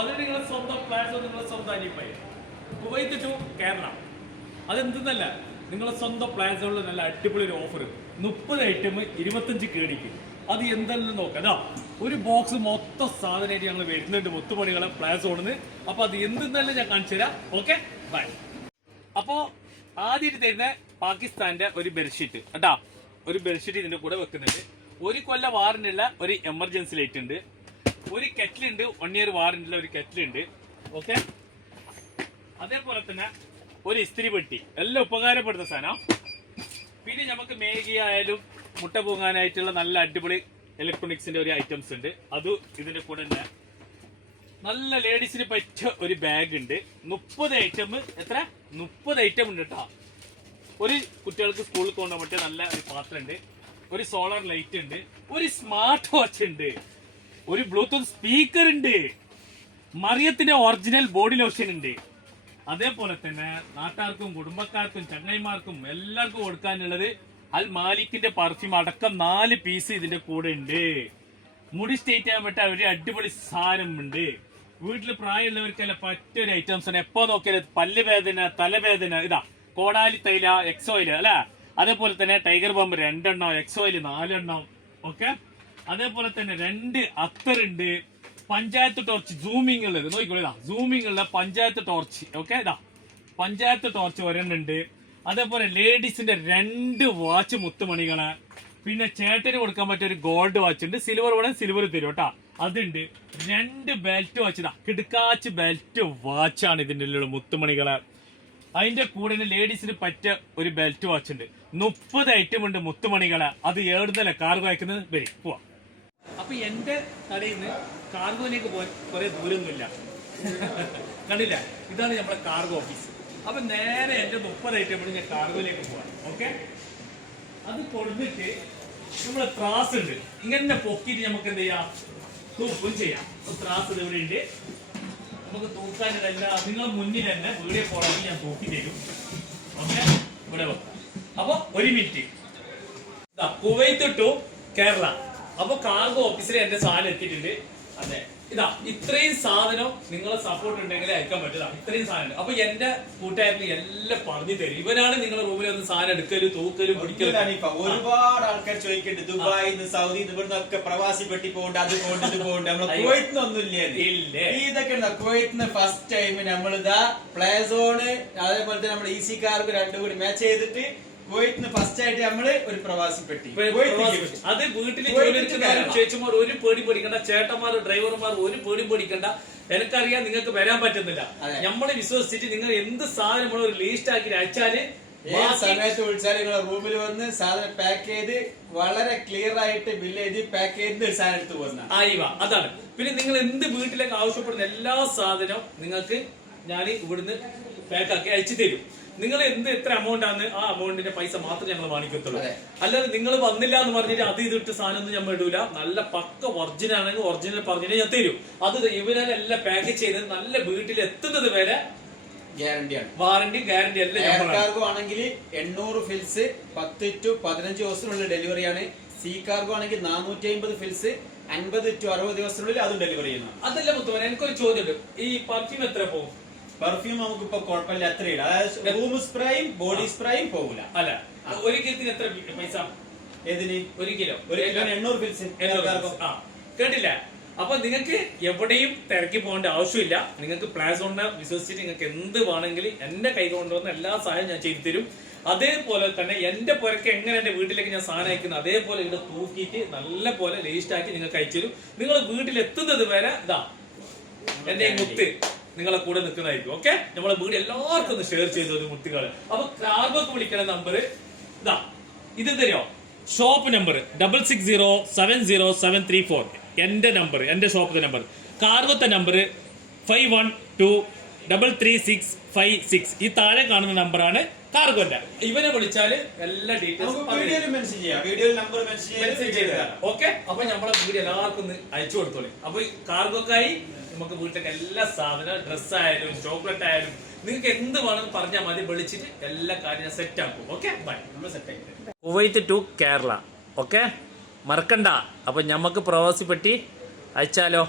അത് നിങ്ങളെ സ്വന്തം പ്ലാസോ, നിങ്ങളെ സ്വന്തം അനിപ്പൈ കുവൈത്ത് ടു കേരള. അതെന്തെന്നല്ല, നിങ്ങളെ സ്വന്തം പ്ലാസോകളിൽ നല്ല അടിപൊളി ഒരു ഓഫർ, 30 ഐറ്റം 25 കേടിക്ക്. അത് എന്തെല്ലാം നോക്കാം. ഒരു ബോക്സ് മൊത്തം സാധനമായിട്ട് ഞങ്ങൾ വരുന്നുണ്ട് മുത്തുമണികളെ പ്ലാസോണിന്ന്. അപ്പൊ അത് എന്തെന്നല്ല ഞാൻ കാണിച്ചു തരാം. Okay, bye. അപ്പോ ആദ്യം തരുന്ന പാകിസ്ഥാന്റെ ഒരു ബെഡ്ഷീറ്റ് കേട്ടാ. ഒരു ബെഡ്ഷീറ്റ് ഇതിന്റെ കൂടെ വെക്കുന്നുണ്ട്. 1 കൊല്ലം വാറന്റിയുള്ള ഒരു എമർജൻസി ലൈറ്റ് ഉണ്ട്. ഒരു കെറ്റിലുണ്ട്, 1 ഇയർ വാറന്റിയുള്ള ഒരു കെറ്റിലുണ്ട്. ഓക്കെ, അതേപോലെ തന്നെ ഒരു ഇസ്തിരി പെട്ടി, എല്ലാം ഉപകാരപ്പെടുന്ന സാധനം. പിന്നെ നമുക്ക് മേഗി ആയാലും മുട്ട പൂങ്ങാനായിട്ടുള്ള നല്ല അടിപൊളി ഇലക്ട്രോണിക്സിന്റെ ഒരു ഐറ്റംസ് ഉണ്ട്. അതും ഇതിന്റെ കൂടെ തന്നെ. നല്ല ലേഡീസിന് പറ്റിയ ഒരു ബാഗ് ഉണ്ട്. 30 ഐറ്റം. എത്ര? 30 ഐറ്റം ഉണ്ട് കേട്ടോ. ഒരു കുട്ടികൾക്ക് സ്കൂളിൽ കൊണ്ടുപോകാൻ പറ്റിയ നല്ല ഒരു പാത്രം ഉണ്ട്. ഒരു സോളാർ ലൈറ്റ് ഉണ്ട്. ഒരു സ്മാർട്ട് വാച്ച് ഉണ്ട്. ഒരു ബ്ലൂടൂത്ത് സ്പീക്കർ ഉണ്ട്. മറിയത്തിന്റെ ഒറിജിനൽ ബോഡി ലോഷൻ ഉണ്ട്. അതേപോലെ തന്നെ നാട്ടുകാർക്കും കുടുംബക്കാർക്കും ചങ്ങായിമാർക്കും എല്ലാവർക്കും കൊടുക്കാനുള്ളത് അൽ മാലിക്കിന്റെ പെർഫ്യൂം അടക്കം 4 പീസ് ഇതിന്റെ കൂടെ ഉണ്ട്. മുടി സ്റ്റേറ്റ് ചെയ്യാൻ പറ്റാൻ ഒരു അടിപൊളി സാധനം ഉണ്ട്. വീട്ടിൽ പ്രായമുള്ളവർക്കെല്ലാം പറ്റിയൊരു ഐറ്റംസ് ആണ്. എപ്പോ നോക്കിയാലും പല്ല് വേദന, തലവേദന, ഇതാ കോടാലി തൈല, എക്സോയിൽ അല്ലെ. അതേപോലെ തന്നെ ടൈഗർ ബംബ് 2 എണ്ണം, എക്സോയിൽ 4 എണ്ണം. ഓക്കെ, അതേപോലെ തന്നെ 2 അത്തറുണ്ട്. പഞ്ചായത്ത് ടോർച്ച് സൂമിംഗ് ഉള്ളത് നോക്കിക്കോളൂ. സൂമിംഗ് ഉള്ള പഞ്ചായത്ത് ടോർച്ച്. ഓക്കെ, ഇതാ പഞ്ചായത്ത് ടോർച്ച് ഒരെണ്ണുണ്ട്. അതേപോലെ ലേഡീസിന്റെ 2 വാച്ച് മുത്തുമണികള്. പിന്നെ ചേട്ടന് കൊടുക്കാൻ പറ്റിയ ഒരു ഗോൾഡ് വാച്ച് ഉണ്ട്. സിൽവർ വേണം, സിൽവർ തരും കേട്ടാ. അതുണ്ട്. 2 ബെൽറ്റ് വാച്ച്, ഇതാ കിടുക്കാച്ച് ബെൽറ്റ് വാച്ചാണ് ഇതിന്റെ ഉള്ള മുത്തുമണികള്. അതിന്റെ കൂടെ ലേഡീസിന് പറ്റിയ ഒരു ബെൽറ്റ് വാച്ച് ഉണ്ട്. 30 ഐറ്റം ഉണ്ട് മുത്തുമണികള്. അത് ഏടുന്നല്ല കാർഗോ അയക്കുന്നത്. വരും പോവാ. അപ്പൊ എന്റെ കടയിൽ നിന്ന് കാർഗോയിലേക്ക് പോകാൻ കുറെ ദൂരമൊന്നുമില്ല. കണ്ടില്ല, ഇതാണ് നമ്മളെ കാർഗോ ഓഫീസ്. അപ്പൊ നേരെ എന്റെ 30 ഐറ്റം കൂടി ഞാൻ കാർഗോയിലേക്ക് പോവാം. ഓക്കെ, അത് കൊടുത്തിട്ട് നമ്മളെ ത്രാസ് ഉണ്ട്. ഇങ്ങനെ പൊക്കിയിട്ട് നമുക്ക് എന്ത് ചെയ്യാം, തൂക്കും ചെയ്യാം. ത്രാസ് ഇവിടെ ഉണ്ട്. നമുക്ക് തൂക്കാനിതല്ല, നിങ്ങൾ മുന്നിൽ തന്നെ വീഡിയോ കോളാക്കി ഞാൻ തൂക്കി തരും. ഓക്കെ, ഇവിടെ വെക്കാം. അപ്പൊ 1 മിനിറ്റ്. Kuwait to Kerala. അപ്പൊ കാർഗോ ഓഫീസിൽ എന്റെ സാധനം എത്തിയിട്ടുണ്ട്. അതെ, ഇതാ ഇത്രയും സാധനം നിങ്ങളെ സപ്പോർട്ട് ഉണ്ടെങ്കിൽ അയക്കാൻ പറ്റില്ല. ഇത്രയും സാധനം. അപ്പൊ എന്റെ കൂട്ടുകാരന് എല്ലാം പറഞ്ഞു തരും. ഇവനാണ് നിങ്ങളുടെ റൂമിൽ ഒന്ന് സാധനം എടുക്കലും തൂക്കലും പിടിക്കലും. ഒരുപാട് ആൾക്കാർ ചോദിക്കുന്നുണ്ട്, ദുബായിന്ന് സൗദിന്ന് ഇവിടുന്നൊക്കെ പ്രവാസി പെട്ടി പോകണ്ട, അത് പോകണ്ട, ഇത് പോകണ്ട. നമ്മള് കുവൈത്തിനൊന്നുമില്ലേ? ഇതൊക്കെ കുവൈത്തിന് ഫസ്റ്റ് ടൈം നമ്മളിതാ പ്ലേസോണ് അതേപോലെ തന്നെ നമ്മുടെ ഈസി കാർക്ക് 2 കൂടി മാച്ച് ചെയ്തിട്ട് കുവൈത്തിന് ഫസ്റ്റ് ആയിട്ട് നമ്മള് ഒരു പ്രവാസി പെട്ടി. അത് വീട്ടിൽ ചേച്ചിമാർ ഒരു പേടി പേടിക്കണ്ട, ചേട്ടന്മാർ ഡ്രൈവർമാർ ഒരു പേടി പേടിക്കണ്ട. എനിക്കറിയാം നിങ്ങൾക്ക് വരാൻ പറ്റുന്നില്ല. നമ്മളെ വിശ്വസിച്ചിട്ട് നിങ്ങൾ എന്ത് സാധനം നമ്മൾ ഒരു ലീസ്റ്റ് ആക്കി അയച്ചാല് സമയത്ത് വിളിച്ചാൽ നിങ്ങളെ റൂമിൽ വന്ന് സാധനം പാക്ക് ചെയ്ത് വളരെ ക്ലിയർ ആയിട്ട് ബില്ല് എഴുതി പാക്ക് ചെയ്ത് സാധനം എടുത്ത് പോകുന്ന അതാണ്. പിന്നെ നിങ്ങൾ എന്ത് വീട്ടിലേക്ക് ആവശ്യപ്പെടുന്ന എല്ലാ സാധനവും നിങ്ങൾക്ക് ഞാൻ ഇവിടുന്ന് പാക്കാക്കി അയച്ചു തരും. നിങ്ങൾ എത്ര എമൗണ്ട് ആണ് ആ എമൗണ്ടിന്റെ പൈസ മാത്രം ഞങ്ങൾ വാങ്ങിക്കത്തുള്ളൂ. അല്ലാതെ നിങ്ങൾ വന്നില്ല എന്ന് പറഞ്ഞിട്ട് അത് ഇതിട്ട് സാധനം ഒന്നും ഞാൻ ഇടൂല. നല്ല പക്ക ഒറിജിനൽ ആണെങ്കിൽ ഒറിജിനൽ പറഞ്ഞിട്ട് ഞാൻ തരും. അത് ഇവരെല്ലാം പാക്കേജ് ചെയ്ത് നല്ല വീട്ടിൽ എത്തുന്നത് വരെ ഗ്യാരണ്ടിയാണ്. വാറന്റി ഗ്യാരണ്ടി എല്ലാം. കാർഗോ ആണെങ്കിൽ 800 ഫിൽസ് 10 to 15 ദിവസത്തിനുള്ളിൽ ഡെലിവറിയാണ്. സി കാർഗോ ആണെങ്കിൽ 450 ഫിൽസ് 50 to 60 ദിവസത്തിനുള്ളിൽ അതും ഡെലിവറി ചെയ്യുന്നു. അതല്ല മുത്തുവൻ, എനിക്കൊരു ചോദ്യമുണ്ട്. ഈ പെർഫ്യൂം എത്ര പോകും? പെർഫ്യൂം നമുക്ക് ഇപ്പൊ കുഴപ്പമില്ല, അത്രയില്ല. അതായത് റൂം സ്പ്രേയും ബോഡി സ്പ്രേയും പോകില്ല. അല്ല, 1 കിലത്തിന് എത്ര പൈസ? ഏതിന്? 1 കിലോ 800 ഫിൽസ്. കേട്ടില്ല? അപ്പൊ നിങ്ങൾക്ക് എവിടെയും തിരക്കി പോകേണ്ട ആവശ്യമില്ല. നിങ്ങൾക്ക് പ്ലാസോണിനെ വിശ്വസിച്ചിട്ട് നിങ്ങൾക്ക് എന്ത് വേണമെങ്കിലും എന്റെ കൈ കൊണ്ടുവന്ന എല്ലാ സഹായം ഞാൻ ചെയ്തു തരും. അതേപോലെ തന്നെ എന്റെ പുരക്ക് എങ്ങനെ എന്റെ വീട്ടിലേക്ക് ഞാൻ സാധനം അയക്കുന്നത് അതേപോലെ ഇവിടെ തൂക്കിയിട്ട് നല്ല പോലെ ലേസ്റ്റ് ആക്കി നിങ്ങൾക്ക് അയച്ചു തരും. നിങ്ങൾ വീട്ടിൽ എത്തുന്നത് വരെ ഇതാ എന്റെ മുത്ത് നിങ്ങളെ കൂടെ നിൽക്കുന്നതായിരിക്കും. ഓക്കെ, നമ്മളെ വീട് എല്ലാവർക്കും ഒന്ന് ഷെയർ ചെയ്തു ഒരു മുത്തുകള്. അപ്പൊ കാർഗോക്ക് വിളിക്കുന്ന നമ്പർ ഇതാ, ഇത് തരുമോ? Shop number 66070734. എന്റെ നമ്പർ, എന്റെ ഷോപ്പിന്റെ നമ്പർ. കാർഗോത്തെ നമ്പർ 51233656. ഈ താഴെ കാണുന്ന നമ്പറാണ് കാർഗോന്റെ. ഇവനെ വിളിച്ചാല് എല്ലാ ഡീറ്റെയിൽസും ഓക്കെ. അപ്പൊ നമ്മളെ വീട് എല്ലാവർക്കും ഒന്ന് അയച്ചു കൊടുത്തോളൂ. അപ്പൊ കാർഗോക്കായി നമുക്ക് വീട്ടിലേക്ക് എല്ലാ സാധനം, ഡ്രസ് ആയാലും ചോക്ലേറ്റ് ആയാലും നിങ്ങൾക്ക് എന്ത് വേണമെന്ന് പറഞ്ഞാൽ മതി. വിളിച്ചിട്ട് എല്ലാ കാര്യവും സെറ്റ് ആക്കും. Okay, bye. നമ്മൾ സെറ്റ് ആക്കി കുവൈത്ത് ടു കേരള. ഓക്കെ, മറക്കണ്ട. അപ്പൊ ഞമ്മക്ക് പ്രവാസി പെട്ടി അയച്ചാലോ.